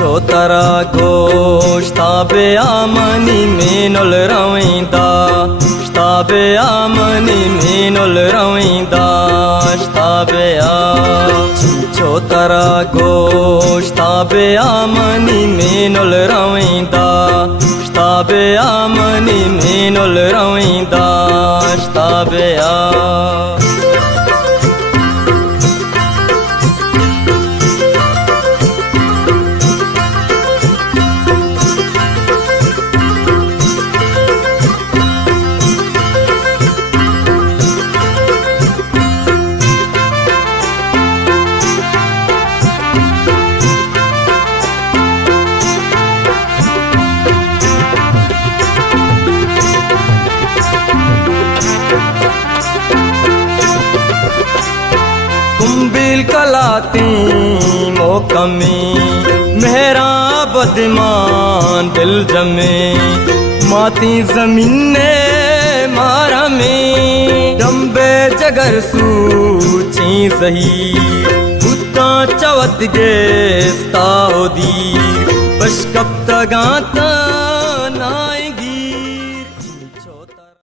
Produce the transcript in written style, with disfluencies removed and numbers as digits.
छोतारा गोश्ताबे आमनी मेनोल रविंदा श्ताबे आमनी मेनोल रविंदा श्ताबे आ छोतारा गोश्ताबे आमनी मेनोल रविंदा श्ताबे आमनी मेनोल रविंदा श्ताबे आ कुंबिल कलाती मोकमी मेहरा बदमान दिल जमे माती जमीन ने मारा में डम्बे जगर सूची सही उत्ता चवत गे स्ताओ दी बश कब तगाता